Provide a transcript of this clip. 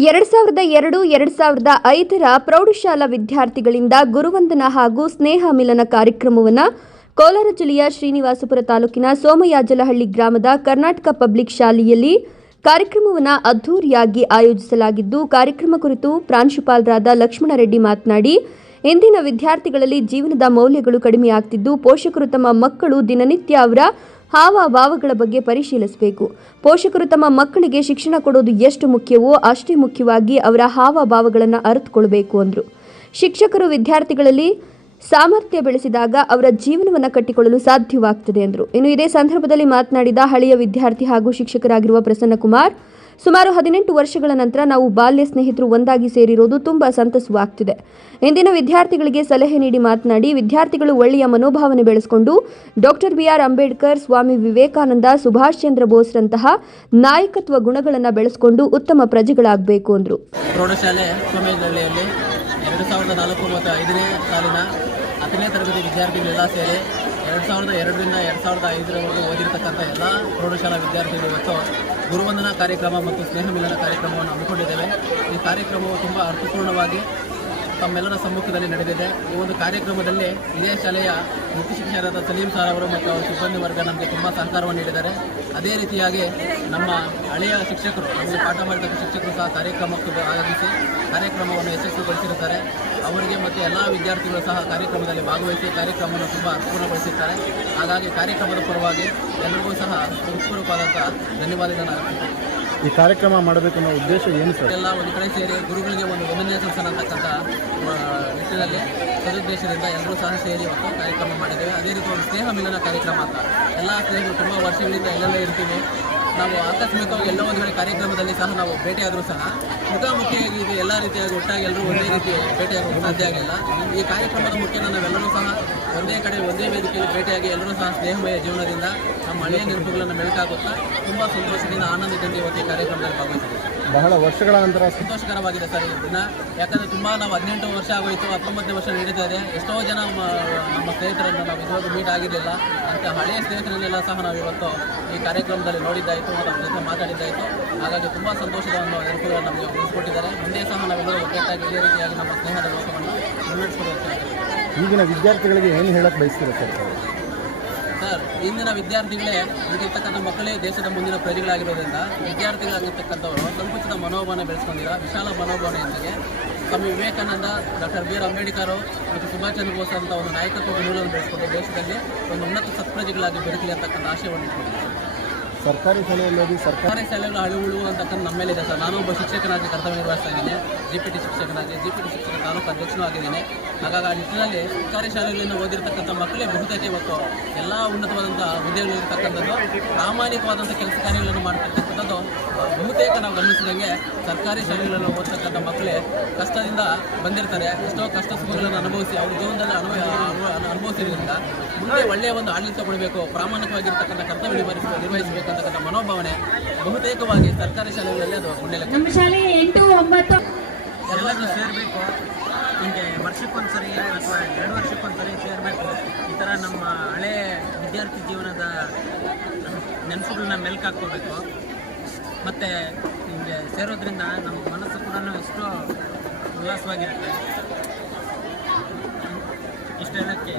2002-2005 ಪ್ರೌಢಶಾಲಾ ವಿದ್ಯಾರ್ಥಿಗಳಿಂದ ಗುರುವಂದನಾ ಹಾಗೂ ಸ್ನೇಹ ಮಿಲನ ಕಾರ್ಯಕ್ರಮವನ್ನು ಕೋಲಾರ ಜಿಲ್ಲೆಯ ಶ್ರೀನಿವಾಸಪುರ ತಾಲೂಕಿನ ಸೋಮಯಾಜಲಹಳ್ಳಿ ಗ್ರಾಮದ ಕರ್ನಾಟಕ ಪಬ್ಲಿಕ್ ಶಾಲೆಯಲ್ಲಿ ಕಾರ್ಯಕ್ರಮವನ್ನು ಅದ್ದೂರಿಯಾಗಿ ಆಯೋಜಿಸಲಾಗಿದ್ದು, ಕಾರ್ಯಕ್ರಮ ಕುರಿತು ಪ್ರಾಂಶುಪಾಲರಾದ ಲಕ್ಷ್ಮಣರೆಡ್ಡಿ ಮಾತನಾಡಿ, ಇಂದಿನ ವಿದ್ಯಾರ್ಥಿಗಳಲ್ಲಿ ಜೀವನದ ಮೌಲ್ಯಗಳು ಕಡಿಮೆಯಾಗುತ್ತಿದ್ದು, ಪೋಷಕರು ತಮ್ಮ ಮಕ್ಕಳು ದಿನನಿತ್ಯ ಅವರ ಹಾವಭಾವಗಳ ಬಗ್ಗೆ ಪರಿಶೀಲಿಸಬೇಕು. ಪೋಷಕರು ತಮ್ಮ ಮಕ್ಕಳಿಗೆ ಶಿಕ್ಷಣ ಕೊಡೋದು ಎಷ್ಟು ಮುಖ್ಯವೋ ಅಷ್ಟೇ ಮುಖ್ಯವಾಗಿ ಅವರ ಹಾವಭಾವಗಳನ್ನು ಅರಿತುಕೊಳ್ಳಬೇಕು ಅಂದರು. ಶಿಕ್ಷಕರು ವಿದ್ಯಾರ್ಥಿಗಳಲ್ಲಿ ಸಾಮರ್ಥ್ಯ ಬೆಳೆಸಿದಾಗ ಅವರ ಜೀವನವನ್ನು ಕಟ್ಟಿಕೊಳ್ಳಲು ಸಾಧ್ಯವಾಗುತ್ತದೆ ಎಂದರು. ಇನ್ನು ಇದೇ ಸಂದರ್ಭದಲ್ಲಿ ಮಾತನಾಡಿದ ಹಳೆಯ ವಿದ್ಯಾರ್ಥಿ ಹಾಗೂ ಶಿಕ್ಷಕರಾಗಿರುವ ಪ್ರಸನ್ನಕುಮಾರ್, ಸುಮಾರು 18 ವರ್ಷಗಳ ನಂತರ ನಾವು ಬಾಲ್ಯ ಸ್ನೇಹಿತರು ಒಂದಾಗಿ ಸೇರಿರೋದು ತುಂಬಾ ಸಂತಸವಾಗ್ತಿದೆ. ಇಂದಿನ ವಿದ್ಯಾರ್ಥಿಗಳಿಗೆ ಸಲಹೆ ನೀಡಿ ಮಾತನಾಡಿ, ವಿದ್ಯಾರ್ಥಿಗಳು ಒಳ್ಳೆಯ ಮನೋಭಾವನೆ ಬೆಳೆಸಿಕೊಂಡು ಡಾಕ್ಟರ್ BR ಅಂಬೇಡ್ಕರ್, ಸ್ವಾಮಿ ವಿವೇಕಾನಂದ, ಸುಭಾಷ್ ಚಂದ್ರ ಬೋಸ್ರಂತಹ ನಾಯಕತ್ವ ಗುಣಗಳನ್ನು ಬೆಳೆಸಿಕೊಂಡು ಉತ್ತಮ ಪ್ರಜೆಗಳಾಗಬೇಕು ಎಂದರು. ಪ್ರೌಢಶಾಲೆ ಸೋಮೇಜಹಳ್ಳಿಯಲ್ಲಿ 2004 ಮತ್ತು 5ನೇ ಸಾಲಿನ 10ನೇ ತರಗತಿ ವಿದ್ಯಾರ್ಥಿಗಳೆಲ್ಲ ಸೇರಿ 2002ರಿಂದ 2005ರವರೆಗೂ ಓದಿರತಕ್ಕಂಥ ಎಲ್ಲ ಪ್ರೌಢಶಾಲಾ ವಿದ್ಯಾರ್ಥಿಗಳು ಇವತ್ತು ಗುರುವಂದನಾ ಕಾರ್ಯಕ್ರಮ ಮತ್ತು ಸ್ನೇಹ ಮಿಲನ ಕಾರ್ಯಕ್ರಮವನ್ನು ಹಮ್ಮಿಕೊಂಡಿದ್ದೇವೆ. ಈ ಕಾರ್ಯಕ್ರಮವು ತುಂಬ ಅರ್ಥಪೂರ್ಣವಾಗಿ ತಮ್ಮೆಲ್ಲರ ಸಮ್ಮುಖದಲ್ಲಿ ನಡೆದಿದೆ. ಈ ಒಂದು ಕಾರ್ಯಕ್ರಮದಲ್ಲಿ ಇದೇ ಶಾಲೆಯ ಮುಖ್ಯ ಶಿಕ್ಷಕರಾದ ಸಲೀಂ ಸಾರ್ ಅವರು ಮತ್ತು ಅವರ ಸಿಬ್ಬಂದಿ ವರ್ಗ ನಮಗೆ ತುಂಬ ಸಹಕಾರವನ್ನು ನೀಡಿದ್ದಾರೆ. ಅದೇ ರೀತಿಯಾಗಿ ನಮ್ಮ ಹಳೆಯ ಶಿಕ್ಷಕರು, ನಮಗೆ ಪಾಠ ಮಾಡಿದ ಶಿಕ್ಷಕರು ಸಹ ಕಾರ್ಯಕ್ರಮಕ್ಕೆ ಆಗಮಿಸಿ ಕಾರ್ಯಕ್ರಮವನ್ನು ಯಶಸ್ವಿಗೊಳಿಸಿರುತ್ತಾರೆ. ಅವರಿಗೆ ಮತ್ತು ಎಲ್ಲ ವಿದ್ಯಾರ್ಥಿಗಳು ಸಹ ಕಾರ್ಯಕ್ರಮದಲ್ಲಿ ಭಾಗವಹಿಸಿ ಕಾರ್ಯಕ್ರಮವನ್ನು ತುಂಬ ಅರ್ಥಪೂರ್ಣಗೊಳಿಸಿದ್ದಾರೆ. ಹಾಗಾಗಿ ಕಾರ್ಯಕ್ರಮದ ಪರವಾಗಿ ಎಲ್ಲರಿಗೂ ಸಹ ಹೃತ್ಪೂರ್ವಕವಾದಂಥ ಧನ್ಯವಾದಗಳನ್ನು ಅರ್ಪಿಸುತ್ತೇನೆ. ಈ ಕಾರ್ಯಕ್ರಮ ಮಾಡಬೇಕು ಅನ್ನೋ ಉದ್ದೇಶ ಏನು ಸರ್? ಎಲ್ಲ ಒಂದು ಕಡೆ ಸೇರಿ ಗುರುಗಳಿಗೆ ಒಂದು ವಂದನೆ ಸಲ್ಲಿಸೋಣ ಅಂತಕ್ಕಂಥ ನಿಟ್ಟಿನಲ್ಲಿ ಸದುದ್ದೇಶದಿಂದ ಎಲ್ಲರೂ ಸಹ ಸೇರಿ ಇವತ್ತು ಕಾರ್ಯಕ್ರಮ ಮಾಡಿದ್ದೇವೆ. ಅದೇ ರೀತಿ ಒಂದು ಸ್ನೇಹ ಮಿಲನ ಕಾರ್ಯಕ್ರಮ ಅಂತ ಎಲ್ಲ ಸ್ನೇಹಿತರು ತುಂಬ ವರ್ಷಗಳಿಂದ ಎಲ್ಲೆಲ್ಲ ಇರ್ತೀವಿ. ನಾವು ಆಕಸ್ಮಿಕವಾಗಿ ಎಲ್ಲೋ ಒಂದು ಕಡೆ ಕಾರ್ಯಕ್ರಮದಲ್ಲಿ ಸಹ ನಾವು ಭೇಟಿಯಾದರೂ ಸಹ ಮುಖಾಮುಖಿಯಾಗಿ ಇದು ಎಲ್ಲ ರೀತಿಯಾಗಿ ಒಟ್ಟಾಗಿ ಎಲ್ಲರೂ ಒಂದೇ ರೀತಿ ಭೇಟಿಯಾಗೋದು ಸಾಧ್ಯ ಆಗಲಿಲ್ಲ. ಈ ಕಾರ್ಯಕ್ರಮದ ಮುಖ್ಯ ನಾವೆಲ್ಲರೂ ಸಹ ಒಂದೇ ಕಡೆ ಒಂದೇ ವೇದಿಕೆಯಲ್ಲಿ ಭೇಟಿಯಾಗಿ ಎಲ್ಲರೂ ಸಹ ಸ್ನೇಹಮಯ ಜೀವನದಿಂದ ನಮ್ಮ ಹಳೆಯ ನೆನಪುಗಳನ್ನು ಮೆಲುಕಾಗುತ್ತಾ ತುಂಬ ಸಂತೋಷದಿಂದ ಆನಂದದಿಂದ ಇವತ್ತು ಈ ಕಾರ್ಯಕ್ರಮದಲ್ಲಿ ಭಾಗವಹಿಸಿದ್ದೀವಿ. ಬಹಳ ವರ್ಷಗಳ ನಂತರ ಸಂತೋಷಕರವಾಗಿದೆ ಸರ್ ಈ ದಿನ. ಯಾಕಂದರೆ ತುಂಬ ನಾವು 18 ವರ್ಷ ಆಗೋಯಿತು, 19ನೇ ವರ್ಷ ನಡೀತಾ ಇದೆ. ಎಷ್ಟೋ ಜನ ನಮ್ಮ ಸ್ನೇಹಿತರನ್ನು ನಾವು ಇದುವರೆಗೂ ಮೀಟ್ ಆಗಿರಲಿಲ್ಲ. ಅಂತ ಹಳೆಯ ಸ್ನೇಹಿತರನ್ನೆಲ್ಲ ಸಹ ನಾವು ಇವತ್ತು ಈ ಕಾರ್ಯಕ್ರಮದಲ್ಲಿ ನೋಡಿದ್ದಾಯಿತು ಮತ್ತು ಅವ್ರ ಜೊತೆ ಮಾತಾಡಿದ್ದಾಯಿತು. ಹಾಗಾಗಿ ತುಂಬ ಸಂತೋಷದ ಒಂದು ನೆನಪುಗಳನ್ನು ನಮಗೆ ಉಳಿಸ್ಕೊಟ್ಟಿದ್ದಾರೆ. ಮುಂದೆ ಸಹ ನಾವೆಲ್ಲರೂ ಒಗ್ಗಟ್ಟಾಗಿ ಇದೇ ರೀತಿಯಾಗಿ ನಮ್ಮ ಸ್ನೇಹದ ಲೋಕವನ್ನು ಮುನ್ನಡೆಸ್ಕೊಂಡು ಹೋಗ್ತೇವೆ. ಈಗಿನ ವಿದ್ಯಾರ್ಥಿಗಳಿಗೆ ಏನು ಹೇಳಕ್ಕೆ ಬಯಸ್ತೀರಾ ಸರ್? ಇಂದಿನ ವಿದ್ಯಾರ್ಥಿಗಳೇ, ಈಗಿರ್ತಕ್ಕಂಥ ಮಕ್ಕಳೇ ದೇಶದ ಮುಂದಿನ ಪ್ರಜೆಗಳಾಗಿರೋದ್ರಿಂದ ವಿದ್ಯಾರ್ಥಿಗಳಾಗಿರ್ತಕ್ಕಂಥವರು ಸಂಕುಚಿತ ಮನೋಭಾವನೆ ಬೆಳೆಸ್ಕೊಂಡಿಲ್ಲ. ವಿಶಾಲ ಮನೋಭಾವನೆಯೊಂದಿಗೆ ಸ್ವಾಮಿ ವಿವೇಕಾನಂದ, ಡಾಕ್ಟರ್ BR ಅಂಬೇಡ್ಕರ್ ಮತ್ತು ಸುಭಾಷ್ ಚಂದ್ರ ಬೋಸ್ ಅಂತ ಒಂದು ನಾಯಕತ್ವ ಗುಣಗಳನ್ನು ಬೆಳೆಸ್ಕೊಂಡು ದೇಶದಲ್ಲಿ ಒಂದು ಉನ್ನತ ಸತ್ಪ್ರಜೆಗಳಾಗಿ ಬದುಕಲಿ ಅಂತಕ್ಕಂಥ ಆಶಯವನ್ನು ಇಟ್ಕೊಂಡಿದ್ದಾರೆ. ಸರ್ಕಾರಿ ಶಾಲೆಗಳು ಹಳುವುಳು ಅಂತಕ್ಕಂಥ ನಮ್ಮ ಮೇಲಿದೆ ಸರ್. ನಾನು ಒಬ್ಬ ಶಿಕ್ಷಕನಾಗಿ ಕರ್ತವ್ಯ ನಿರ್ವಹಿಸ್ತಾ ಇದ್ದೀನಿ. GPT ಶಿಕ್ಷಕ ತಾಲೂಕು ಅಧ್ಯಕ್ಷನೂ ಆಗಿದ್ದೀನಿ. ಹಾಗಾಗಿ ಆ ನಿಟ್ಟಿನಲ್ಲಿ ಸರ್ಕಾರಿ ಶಾಲೆಗಳಿಂದ ಓದಿರ್ತಕ್ಕಂಥ ಮಕ್ಕಳೇ ಬಹುತೇಕ ಇವತ್ತು ಎಲ್ಲ ಉನ್ನತವಾದಂಥ ಹುದ್ದೆಗಳಿರ್ತಕ್ಕಂಥದ್ದು, ಪ್ರಾಮಾಣಿಕವಾದಂಥ ಕೆಲಸ ಕಾರ್ಯಗಳನ್ನು ಮಾಡ್ತಿರ್ತಕ್ಕಂಥದ್ದು ಬಹುತೇಕ ನಾವು ಗಮನಿಸಿದಂಗೆ ಸರ್ಕಾರಿ ಶಾಲೆಗಳಲ್ಲಿ ಓದ್ತಕ್ಕಂಥ ಮಕ್ಕಳೇ ಕಷ್ಟದಿಂದ ಬಂದಿರ್ತಾರೆ. ಎಷ್ಟೋ ಕಷ್ಟ ಸುಖಗಳನ್ನು ಅನುಭವಿಸಿ ಅವ್ರ ಜೀವನದಲ್ಲಿ ಅನುಭವಿಸಿರೋದ್ರಿಂದ ಮುಂದೆ ಒಳ್ಳೆಯ ಒಂದು ಆಡಳಿತ ಕೊಡಬೇಕು, ಪ್ರಾಮಾಣಿಕವಾಗಿರ್ತಕ್ಕಂಥ ಕರ್ತವ್ಯ ನಿರ್ವಹಿಸಬೇಕಂತಕ್ಕಂಥ ಮನೋಭಾವನೆ ಬಹುತೇಕವಾಗಿ ಸರ್ಕಾರಿ ಶಾಲೆಗಳಲ್ಲಿ ಅದು ಮುನ್ನೆಲೆ. ನಮ್ಮ ಶಾಲೆ 8, 9 ಎಲ್ಲರೂ ಸೇರಬೇಕು. ಹೀಗೆ ವರ್ಷಕ್ಕೊಂದ್ಸರಿ ಅಥವಾ 2 ವರ್ಷಕ್ಕೊಂದ್ಸರಿ ಸೇರಬೇಕು. ಈ ಥರ ನಮ್ಮ ಹಳೆ ವಿದ್ಯಾರ್ಥಿ ಜೀವನದ ನೆನಪುಗಳನ್ನ ಮೆಲುಕಾಕ್ಕೋಬೇಕು. ಮತ್ತು ಹೀಗೆ ಸೇರೋದ್ರಿಂದ ನಮ್ಮ ಮನಸ್ಸು ಕೂಡ ಎಷ್ಟೋ ಉಲ್ಲಾಸವಾಗಿರುತ್ತೆ. ಇಷ್ಟೆಲ್ಲಕ್ಕೆ